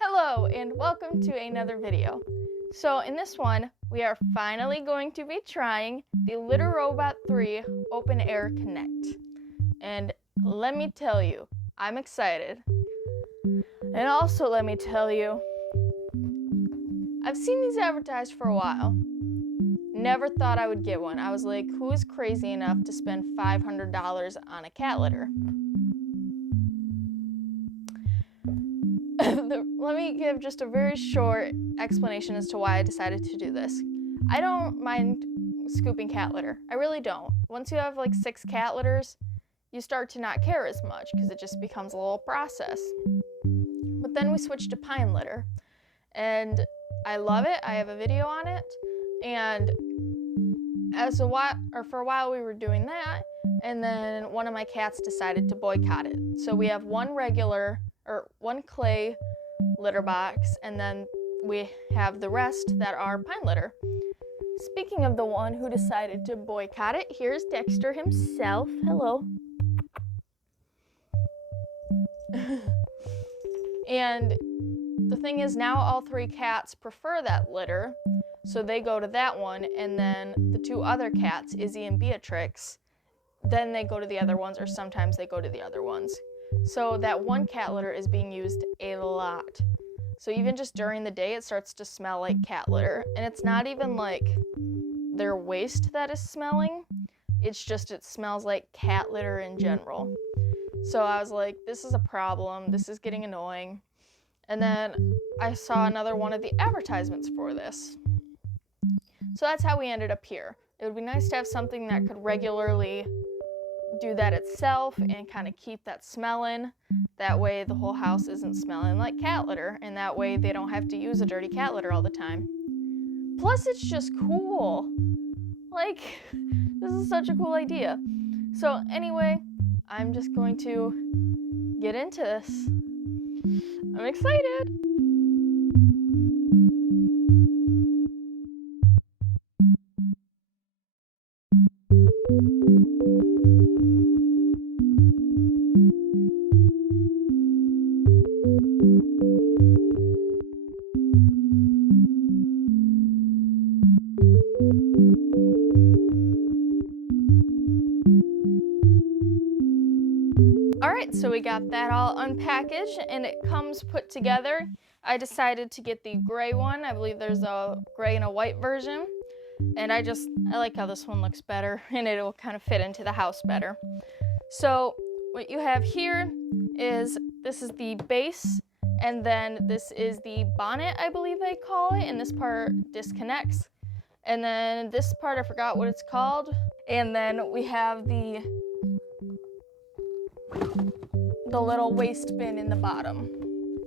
Hello and welcome to another video. So in this one, we are finally going to be trying the Litter Robot 3 Open Air Connect. And let me tell you, I'm excited. And also let me tell you, I've seen these advertised for a while. Never thought I would get one. I was like, who's crazy enough to spend $500 on a cat litter? Let me give just a very short explanation as to why I decided to do this. I don't mind scooping cat litter. I really don't. Once you have like 6 cat litters, you start to not care as much because it just becomes a little process. But then we switched to pine litter, and I love it. I have a video on it, and for a while we were doing that, and then one of my cats decided to boycott it. So we have one clay litter box, and then we have the rest that are pine litter. Speaking of the one who decided to boycott it, here's Dexter himself. Hello. And the thing is, now all 3 cats prefer that litter, so they go to that one, and then the 2 other cats, Izzy and Beatrix, then they go to the other ones, or sometimes they go to the other ones. So that one cat litter is being used a lot. So even just during the day, it starts to smell like cat litter. And it's not even like their waste that is smelling. It's just it smells like cat litter in general. So I was like, this is a problem. This is getting annoying. And then I saw another one of the advertisements for this. So that's how we ended up here. It would be nice to have something that could regularly do that itself and kind of keep that smelling. That way the whole house isn't smelling like cat litter, and that way they don't have to use a dirty cat litter all the time. Plus, it's just cool. Like, this is such a cool idea. So anyway, I'm just going to get into this. I'm excited. Alright, so we got that all unpackaged and it comes put together. I decided to get the gray one. I believe there's a gray and a white version. And I like how this one looks better, and it'll kind of fit into the house better. So what you have here is, this is the base, and then this is the bonnet, I believe they call it, and this part disconnects. And then this part, I forgot what it's called. And then we have the little waste bin in the bottom.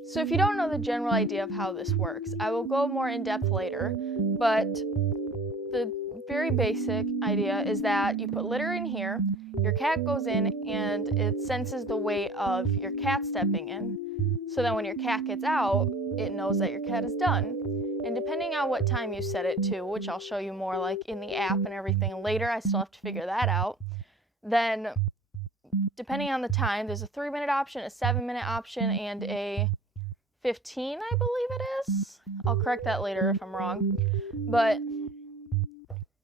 So if you don't know the general idea of how this works, I will go more in depth later, but the very basic idea is that you put litter in here, your cat goes in, and it senses the weight of your cat stepping in. So then when your cat gets out, it knows that your cat is done. And depending on what time you set it to, which I'll show you more like in the app and everything later, I still have to figure that out, then depending on the time, there's a 3-minute option, a 7-minute option, and a 15, I believe it is. I'll correct that later if I'm wrong. But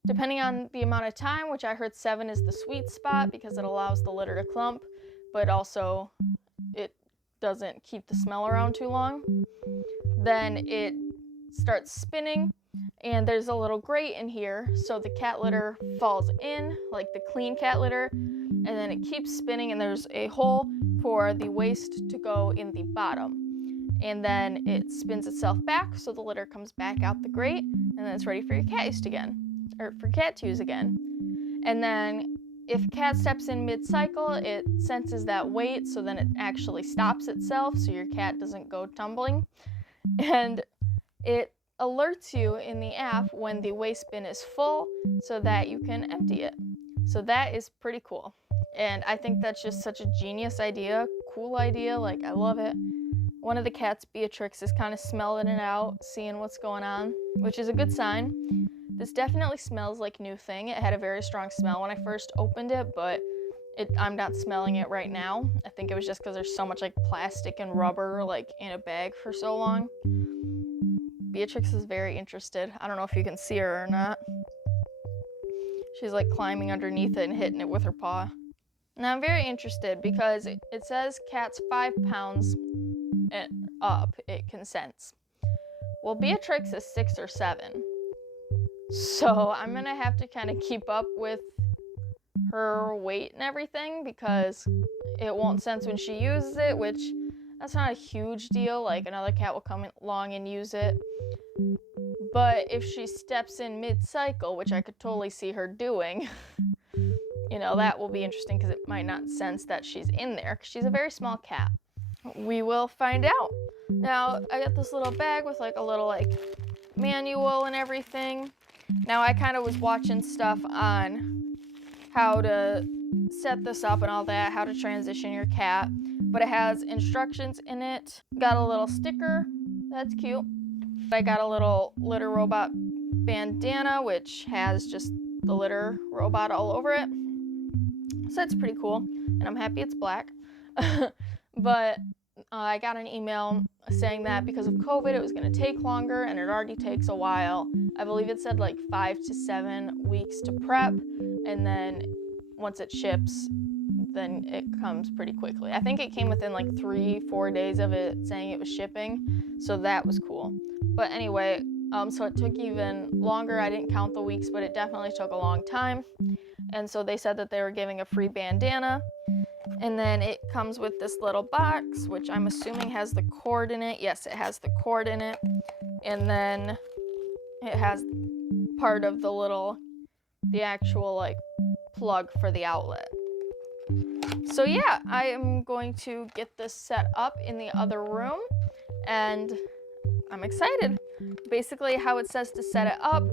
depending on the amount of time, which I heard 7 is the sweet spot because it allows the litter to clump, but also it doesn't keep the smell around too long, then it starts spinning, and there's a little grate in here, so the cat litter falls in, like the clean cat litter, and then it keeps spinning, and there's a hole for the waste to go in the bottom. And then it spins itself back, so the litter comes back out the grate, and then it's ready for your cat to use again. And then if a cat steps in mid-cycle, it senses that weight, so then it actually stops itself, so your cat doesn't go tumbling. And it alerts you in the app when the waste bin is full, so that you can empty it. So that is pretty cool. And I think that's just such a genius idea, cool idea, like I love it. One of the cats, Beatrix, is kind of smelling it out, seeing what's going on, which is a good sign. This definitely smells like a new thing. It had a very strong smell when I first opened it, but I'm not smelling it right now. I think it was just because there's so much like plastic and rubber like in a bag for so long. Beatrix is very interested. I don't know if you can see her or not. She's like climbing underneath it and hitting it with her paw. Now I'm very interested because it says cats 5 pounds and up, it consents. Well, Beatrix is 6 or 7. So I'm gonna have to kind of keep up with her weight and everything because it won't sense when she uses it, which that's not a huge deal. Like another cat will come along and use it. But if she steps in mid-cycle, which I could totally see her doing, you know, that will be interesting because it might not sense that she's in there because she's a very small cat. We will find out. Now, I got this little bag with like a little like manual and everything. Now, I kind of was watching stuff on how to set this up and all that, how to transition your cat, but it has instructions in it. Got a little sticker, that's cute. I got a little litter robot bandana, which has just the litter robot all over it. So that's pretty cool, and I'm happy it's black. But I got an email saying that because of COVID, it was going to take longer, and it already takes a while. I believe it said like 5 to 7 weeks to prep, and then once it ships, then it comes pretty quickly. I think it came within like 3-4 days of it saying it was shipping, so that was cool. But anyway, so it took even longer. I didn't count the weeks, but it definitely took a long time. And so they said that they were giving a free bandana. And then it comes with this little box, which I'm assuming has the cord in it. Yes, it has the cord in it. And then it has part of the actual like plug for the outlet. So yeah, I am going to get this set up in the other room, and I'm excited. Basically, how it says to set it up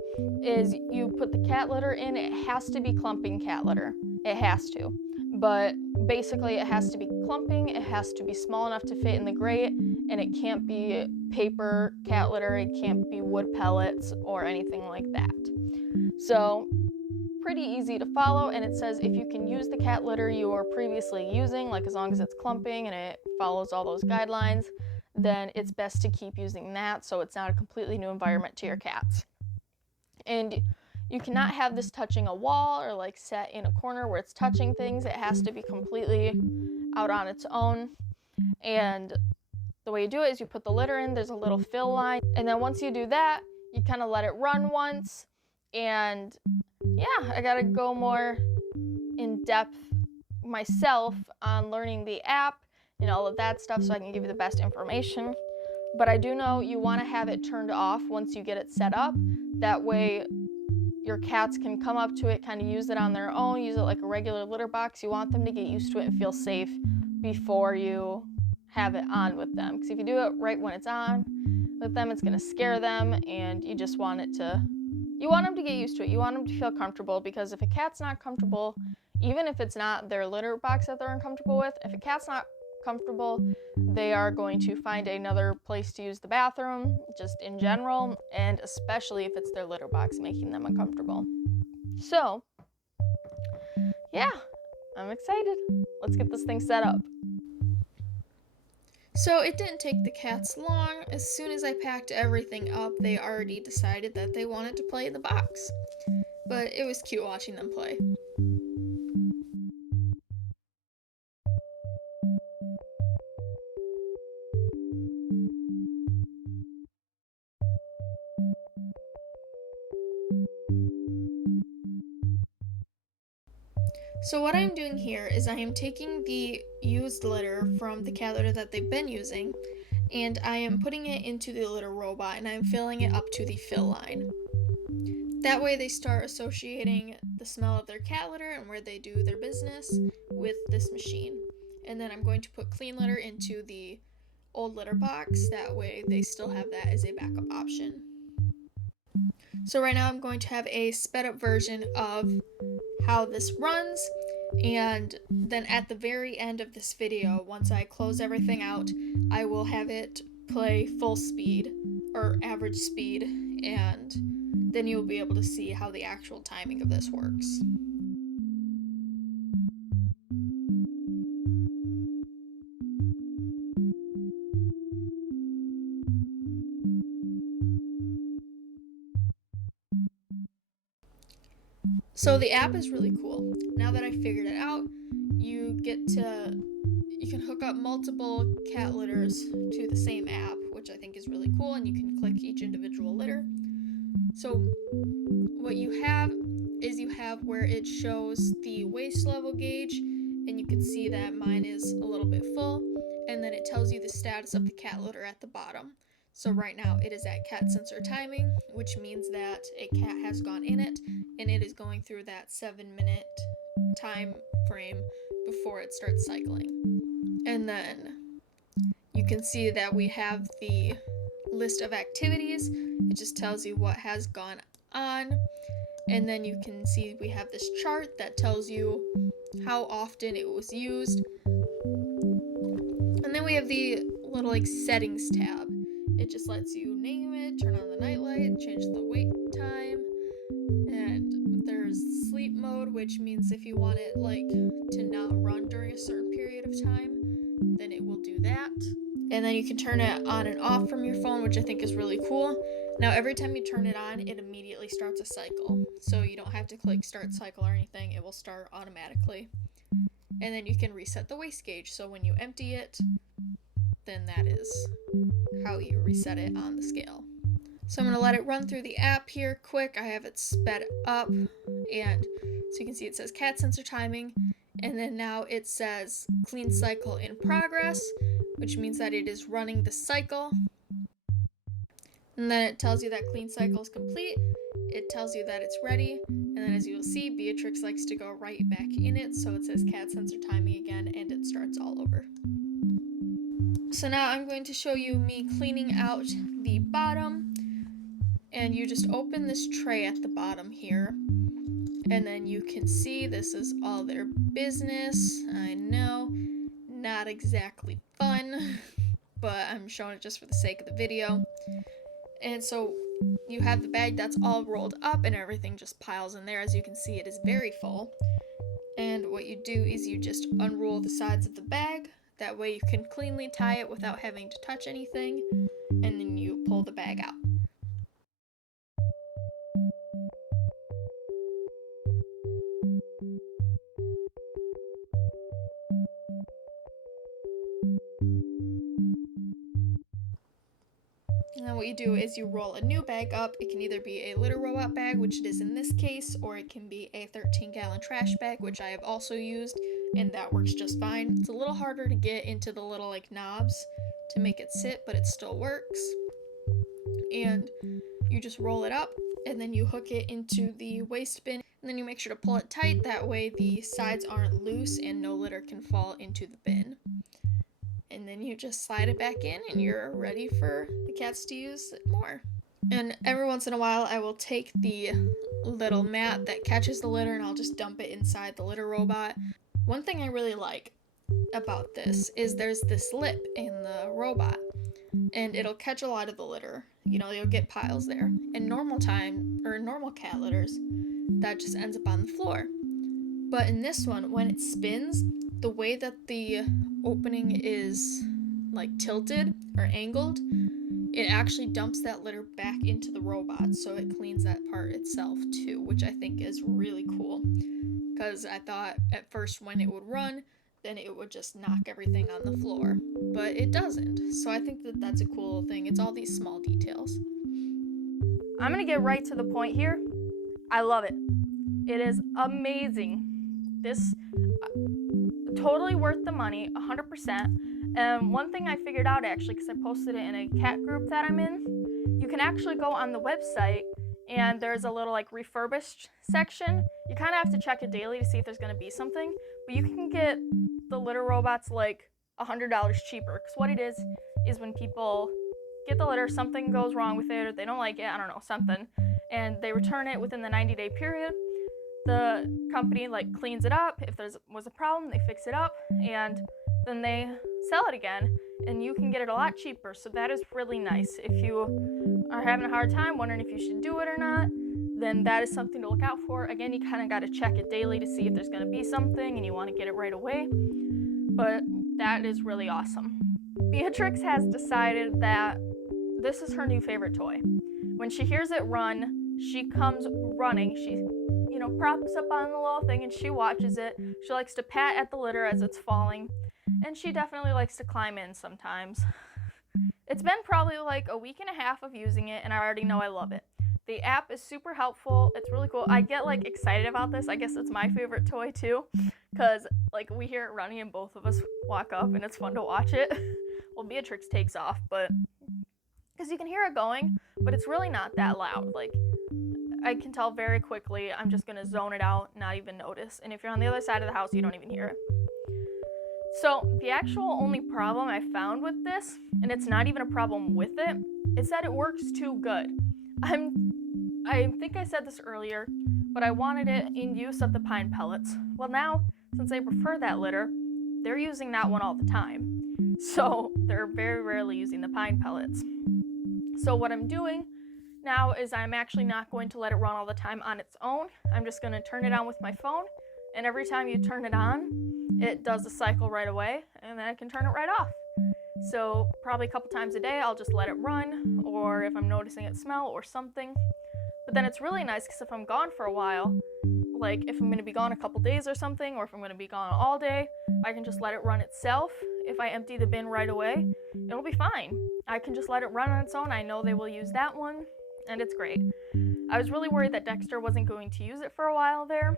is you put the cat litter in. It has to be clumping cat litter. It has to. But basically, it has to be clumping. It has to be small enough to fit in the grate, and it can't be paper cat litter. It can't be wood pellets or anything like that. So pretty easy to follow, and it says if you can use the cat litter you were previously using, like as long as it's clumping and it follows all those guidelines, then it's best to keep using that so it's not a completely new environment to your cats. And you cannot have this touching a wall or like set in a corner where it's touching things. It has to be completely out on its own. And the way you do it is you put the litter in, there's a little fill line, and then once you do that, you kind of let it run once. And yeah, I gotta go more in depth myself on learning the app and all of that stuff so I can give you the best information. But I do know you want to have it turned off once you get it set up. That way your cats can come up to it, kind of use it on their own, use it like a regular litter box. You want them to get used to it and feel safe before you have it on with them. Because if you do it right when it's on with them, it's going to scare them, and you just want it to... You want them to get used to it. You want them to feel comfortable, because if a cat's not comfortable, even if it's not their litter box that they're uncomfortable with, if a cat's not comfortable, they are going to find another place to use the bathroom, just in general, and especially if it's their litter box making them uncomfortable. So, yeah, I'm excited. Let's get this thing set up. So it didn't take the cats long. As soon as I packed everything up, they already decided that they wanted to play in the box. But it was cute watching them play. So what I'm doing here is I am taking the used litter from the cat litter that they've been using, and I am putting it into the litter robot, and I'm filling it up to the fill line. That way they start associating the smell of their cat litter and where they do their business with this machine. And then I'm going to put clean litter into the old litter box. That way they still have that as a backup option. So right now I'm going to have a sped up version of how this runs, and then at the very end of this video, once I close everything out, I will have it play full speed or average speed, and then you'll be able to see how the actual timing of this works. So the app is really cool. Now that I figured it out, you can hook up multiple cat litters to the same app, which I think is really cool, and you can click each individual litter. So what you have is where it shows the waste level gauge, and you can see that mine is a little bit full, and then it tells you the status of the cat litter at the bottom. So right now it is at cat sensor timing, which means that a cat has gone in it, and it is going through that 7-minute time frame before it starts cycling. And then you can see that we have the list of activities. It just tells you what has gone on. And then you can see we have this chart that tells you how often it was used. And then we have the little settings tab. It just lets you name it, turn on the nightlight, change the wait time. And there's sleep mode, which means if you want it to not run during a certain period of time, then it will do that. And then you can turn it on and off from your phone, which I think is really cool. Now every time you turn it on, it immediately starts a cycle. So you don't have to click start cycle or anything, it will start automatically. And then you can reset the waste gauge, so when you empty it, then that is how you reset it on the scale. So I'm going to let it run through the app here quick. I have it sped up, and so you can see it says cat sensor timing, and then now it says clean cycle in progress, which means that it is running the cycle. And then it tells you that clean cycle is complete. It tells you that it's ready, and then as you will see, Beatrix likes to go right back in it, so it says cat sensor timing again, and it starts all over. So now I'm going to show you me cleaning out the bottom, and you just open this tray at the bottom here, and then you can see this is all their business. I know, not exactly fun, but I'm showing it just for the sake of the video. And so you have the bag that's all rolled up and everything just piles in there. As you can see, it is very full. And what you do is you just unroll the sides of the bag. That way you can cleanly tie it without having to touch anything. And then you pull the bag out. Now what you do is you roll a new bag up. It can either be a litter robot bag, which it is in this case, or it can be a 13-gallon trash bag, which I have also used, and that works just fine. It's a little harder to get into the little knobs to make it sit, but it still works. And you just roll it up, and then you hook it into the waste bin, and then you make sure to pull it tight. That way the sides aren't loose and no litter can fall into the bin. And then you just slide it back in and you're ready for the cats to use it more. And every once in a while I will take the little mat that catches the litter and I'll just dump it inside the litter robot. One thing I really like about this is there's this lip in the robot and it'll catch a lot of the litter. You'll get piles there. In normal cat litters, that just ends up on the floor. But in this one, when it spins, the way that the opening is tilted or angled, it actually dumps that litter back into the robot, so it cleans that part itself too, which I think is really cool. Because I thought at first when it would run, then it would just knock everything on the floor, but it doesn't. So I think that that's a cool thing. It's all these small details. I'm gonna get right to the point here. I love it. It is amazing. This totally worth the money, 100%. And one thing I figured out actually, because I posted it in a cat group that I'm in, you can actually go on the website and there's a little refurbished section. You kind of have to check it daily to see if there's going to be something, but you can get the litter robots $100 cheaper, because what it is when people get the litter, something goes wrong with it or they don't like it, I don't know, something, and they return it within the 90-day period. The company cleans it up. If there was a problem, they fix it up and then they sell it again, and you can get it a lot cheaper. So that is really nice. If you are having a hard time wondering if you should do it or not, then that is something to look out for. Again, you kind of got to check it daily to see if there's going to be something and you want to get it right away, but that is really awesome. Beatrix has decided that this is her new favorite toy. When she hears it run, she comes running. She props up on the little thing and she watches it. She likes to pat at the litter as it's falling, and she definitely likes to climb in sometimes. It's been probably like a week and a half of using it, and I already know I love it. The app is super helpful. It's really cool. I get like excited about this. I guess it's my favorite toy too, because like we hear it running and both of us walk up and it's fun to watch it. Well, Beatrix takes off, but because you can hear it going, but it's really not that loud. Like I can tell very quickly. I'm just gonna zone it out, not even notice. And if you're on the other side of the house, you don't even hear it. So the actual only problem I found with this, and it's not even a problem with it, is that it works too good. I think I said this earlier, but I wanted it in use of the pine pellets. Well, now, since they prefer that litter, they're using that one all the time. So they're very rarely using the pine pellets. So what I'm doing now is I'm actually not going to let it run all the time on its own. I'm just going to turn it on with my phone, and every time you turn it on, it does a cycle right away, and then I can turn it right off. So probably a couple times a day, I'll just let it run, or if I'm noticing it smell or something. But then it's really nice because if I'm gone for a while, like if I'm going to be gone a couple days or something, or if I'm going to be gone all day, I can just let it run itself. If I empty the bin right away, it'll be fine. I can just let it run on its own. I know they will use that one, and it's great. I was really worried that Dexter wasn't going to use it for a while there,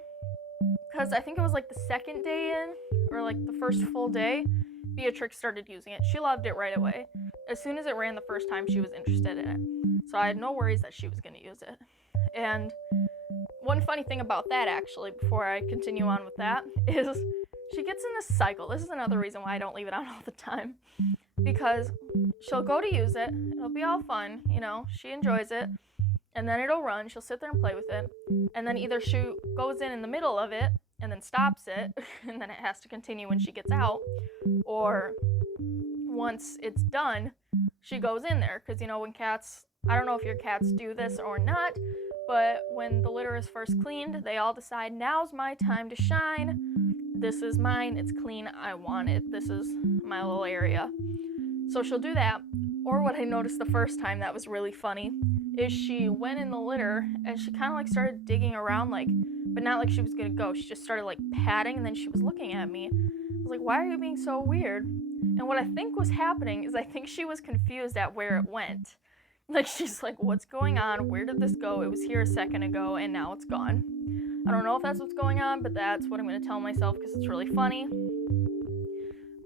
because I think it was like the second day in, or like the first full day, Beatrix started using it. She loved it right away. As soon as it ran the first time, she was interested in it. So I had no worries that she was going to use it. And one funny thing about that, actually, before I continue on with that, is she gets in this cycle. This is another reason why I don't leave it on all the time. Because she'll go to use it. It'll be all fun, she enjoys it. And then it'll run. She'll sit there and play with it. And then either she goes in the middle of it and then stops it, and then it has to continue when she gets out. Or once it's done, she goes in there. Because, when cats, I don't know if your cats do this or not, but when the litter is first cleaned, they all decide, now's my time to shine. This is mine. It's clean. I want it. This is my little area. So she'll do that. Or what I noticed the first time that was really funny is she went in the litter and she kind of like started digging around, but not like she was gonna go. She just started like patting, and then she was looking at me. I was like, why are you being so weird? And what I think was happening is I think she was confused at where it went. Like she's like, what's going on? Where did this go? It was here a second ago and now it's gone. I don't know if that's what's going on, but that's what I'm gonna tell myself because it's really funny.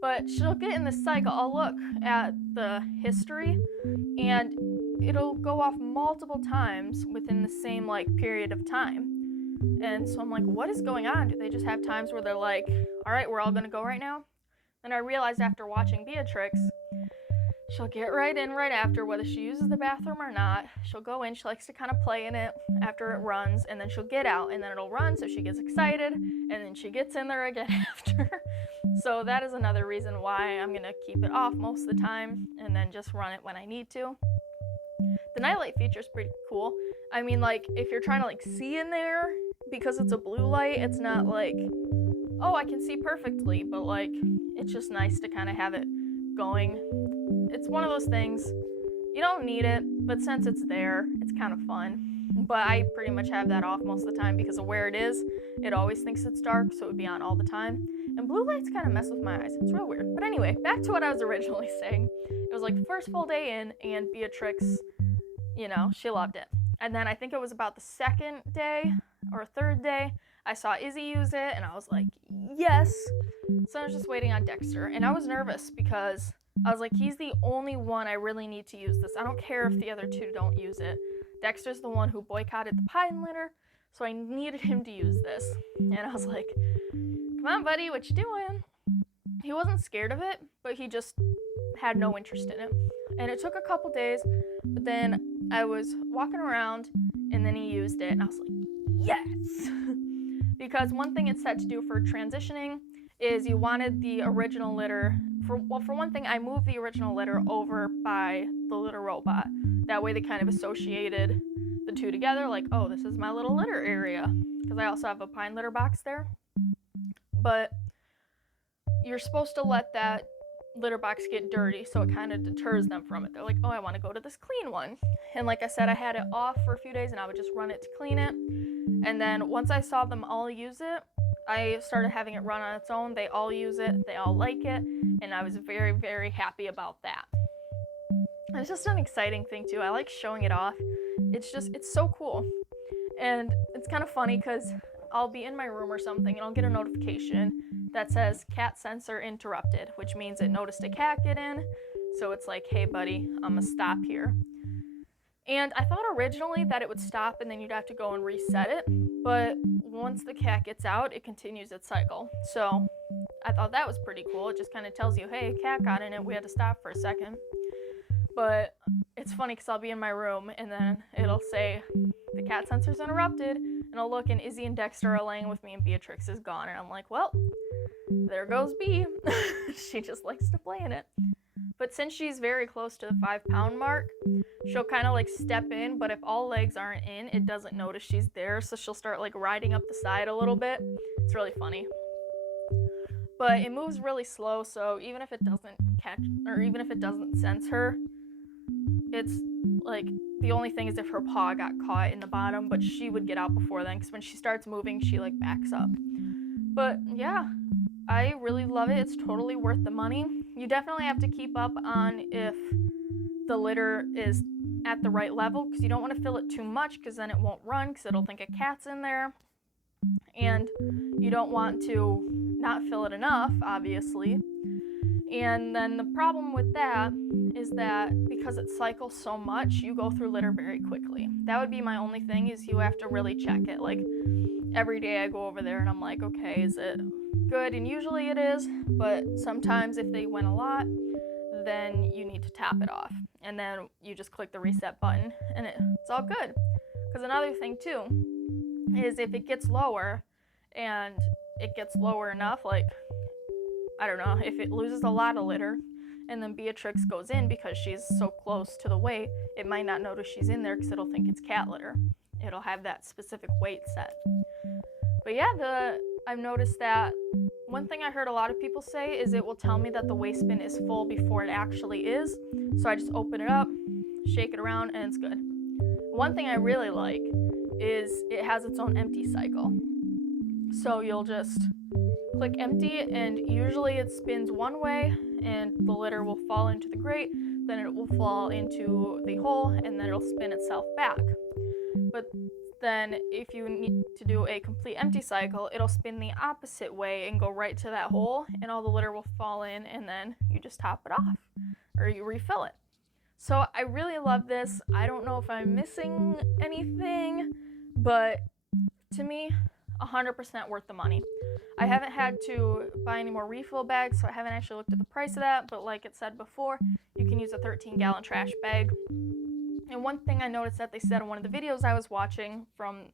But she'll get in this cycle. I'll look at the history and it'll go off multiple times within the same period of time. And so I'm like, what is going on? Do they just have times where they're like, all right, we're all gonna go right now? And I realized after watching Beatrix, she'll get right in right after, whether she uses the bathroom or not. She'll go in, she likes to kind of play in it after it runs, and then she'll get out, and then it'll run, so she gets excited, and then she gets in there again after. So that is another reason why I'm gonna keep it off most of the time, and then just run it when I need to. The nightlight feature is pretty cool. I mean, if you're trying to see in there, because it's a blue light, it's not oh, I can see perfectly, but it's just nice to kind of have it going. It's one of those things, you don't need it, but since it's there, it's kind of fun. But I pretty much have that off most of the time because of where it is. It always thinks it's dark, so it would be on all the time. And blue lights kind of mess with my eyes. It's real weird. But anyway, back to what I was originally saying. It was the first full day in, and Beatrix, she loved it. And then I think it was about the second day or third day, I saw Izzy use it, and I was like, yes. So I was just waiting on Dexter, and I was nervous because I was like, he's the only one I really need to use this. I don't care if the other two don't use it. Dexter's the one who boycotted the pine litter, so I needed him to use this. And I was like, come on, buddy, what you doing? He wasn't scared of it, but he just had no interest in it. And it took a couple days, but then I was walking around, and then he used it, and I was like, yes! Because one thing it said to do for transitioning is you wanted the original litter. For one thing, I moved the original litter over by the litter robot. That way they kind of associated the two together, oh, this is my little litter area. Because I also have a pine litter box there. But you're supposed to let that litter box get dirty, so it kind of deters them from it. They're like, oh, I want to go to this clean one. And like I said, I had it off for a few days, and I would just run it to clean it. And then once I saw them all use it, I started having it run on its own. They all use it, they all like it, and I was very, very happy about that. And it's just an exciting thing too. I like showing it off. It's so cool. And it's kind of funny because I'll be in my room or something and I'll get a notification that says cat sensor interrupted, which means it noticed a cat get in. So it's like, hey buddy, I'm gonna stop here. And I thought originally that it would stop and then you'd have to go and reset it, but once the cat gets out, it continues its cycle. So I thought that was pretty cool. It just kind of tells you, hey, a cat got in it, we had to stop for a second. But it's funny because I'll be in my room and then it'll say the cat sensor's interrupted, and I'll look and Izzy and Dexter are laying with me and Beatrix is gone, and I'm like, well, there goes Bea. She just likes to play in it. But since she's very close to the 5-pound mark, she'll kind of like step in, but if all legs aren't in, it doesn't notice she's there, so she'll start like riding up the side a little bit. It's really funny. But it moves really slow, so even if it doesn't catch, or even if it doesn't sense her, it's like, the only thing is if her paw got caught in the bottom, but she would get out before then, because when she starts moving, she like backs up. But yeah, I really love it. It's totally worth the money. You definitely have to keep up on if the litter is at the right level, because you don't want to fill it too much, because then it won't run, because it'll think a cat's in there. And you don't want to not fill it enough, obviously. And then the problem with that is that because it cycles so much, you go through litter very quickly. That would be my only thing, is you have to really check it. Like, every day I go over there and I'm like, okay, is it good? And usually it is, but sometimes if they went a lot, then you need to tap it off. And then you just click the reset button and it's all good. Because another thing too is if it gets lower, and it gets lower enough, like, I don't know, if it loses a lot of litter and then Beatrix goes in because she's so close to the weight, it might not notice she's in there because it'll think it's cat litter. It'll have that specific weight set. But yeah, I've noticed that one thing I heard a lot of people say is it will tell me that the waste bin is full before it actually is. So I just open it up, shake it around, and it's good. One thing I really like is it has its own empty cycle. So you'll just click empty, and usually it spins one way and the litter will fall into the grate, then it will fall into the hole, and then it'll spin itself back. But then if you need to do a complete empty cycle, it'll spin the opposite way and go right to that hole, and all the litter will fall in, and then you just top it off or you refill it. So I really love this. I don't know if I'm missing anything, but to me, 100% worth the money. I haven't had to buy any more refill bags, so I haven't actually looked at the price of that, but like it said before, you can use a 13-gallon trash bag. And one thing I noticed that they said in one of the videos I was watching from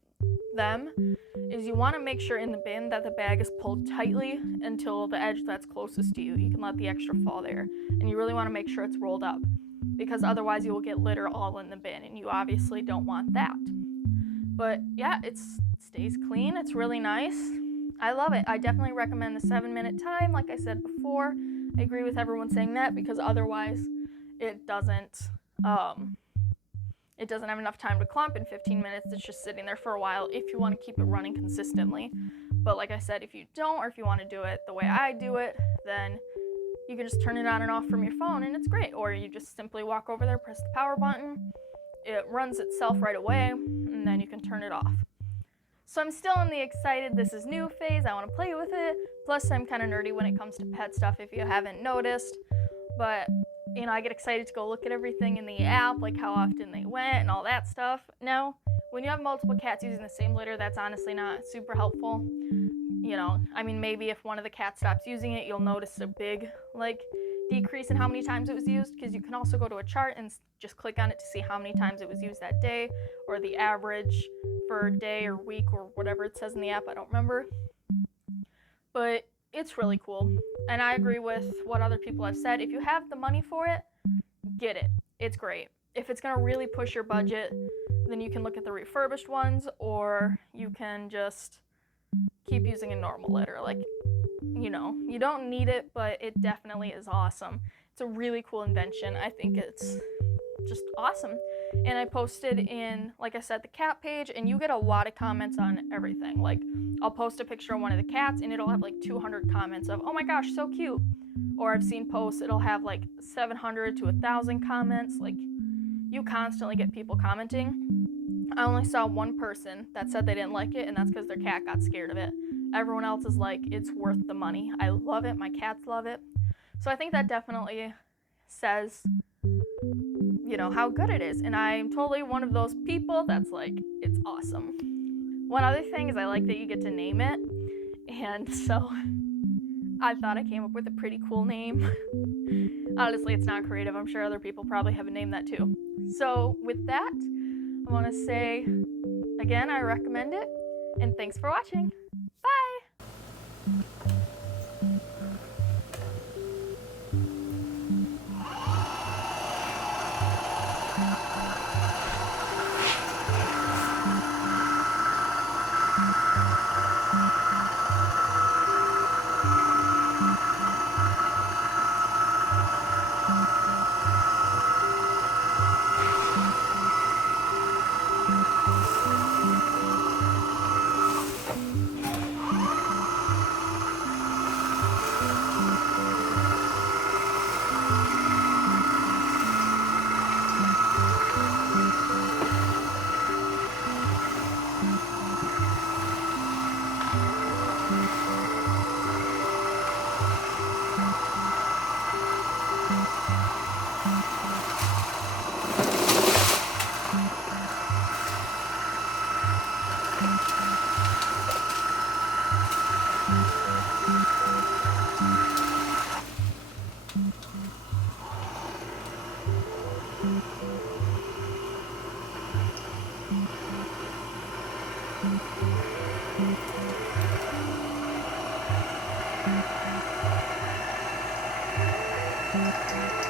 them is you want to make sure in the bin that the bag is pulled tightly until the edge that's closest to you. You can let the extra fall there. And you really want to make sure it's rolled up, because otherwise you will get litter all in the bin, and you obviously don't want that. But yeah, it stays clean. It's really nice. I love it. I definitely recommend the 7-minute time. Like I said before, I agree with everyone saying that, because otherwise it doesn't have enough time to clump in 15 minutes. It's just sitting there for a while if you want to keep it running consistently. But like I said, if you don't, or if you want to do it the way I do it, then you can just turn it on and off from your phone and it's great. Or you just simply walk over there, press the power button, it runs itself right away, and then you can turn it off. So I'm still in the excited, this is new phase. I want to play with it. Plus I'm kind of nerdy when it comes to pet stuff, if you haven't noticed. But you know, I get excited to go look at everything in the app, like how often they went and all that stuff. Now, when you have multiple cats using the same litter, that's honestly not super helpful. You know, I mean, maybe if one of the cats stops using it, you'll notice a big, like, decrease in how many times it was used, because you can also go to a chart and just click on it to see how many times it was used that day, or the average for day or week or whatever it says in the app. I don't remember. But it's really cool. And I agree with what other people have said. If you have the money for it, get it. It's great. If it's going to really push your budget, then you can look at the refurbished ones, or you can just keep using a normal litter. Like, you know, you don't need it, but it definitely is awesome. It's a really cool invention. I think it's just awesome. and I posted in, like I said, the cat page, and you get a lot of comments on everything. Like, I'll post a picture of one of the cats and it'll have like 200 comments of, oh my gosh, so cute. Or I've seen posts, it'll have like 700 to 1,000 comments. Like, you constantly get people commenting. I only saw one person that said they didn't like it, and that's because their cat got scared of it. Everyone else is like, it's worth the money. I love it. My cats love it. So I think that definitely says, you know, how good it is. And I'm totally one of those people that's like, it's awesome. One other thing is I like that you get to name it. And so I thought I came up with a pretty cool name. Honestly, it's not creative. I'm sure other people probably have named that too. So with that, I want to say, again, I recommend it. And thanks for watching. Bye! Thank you.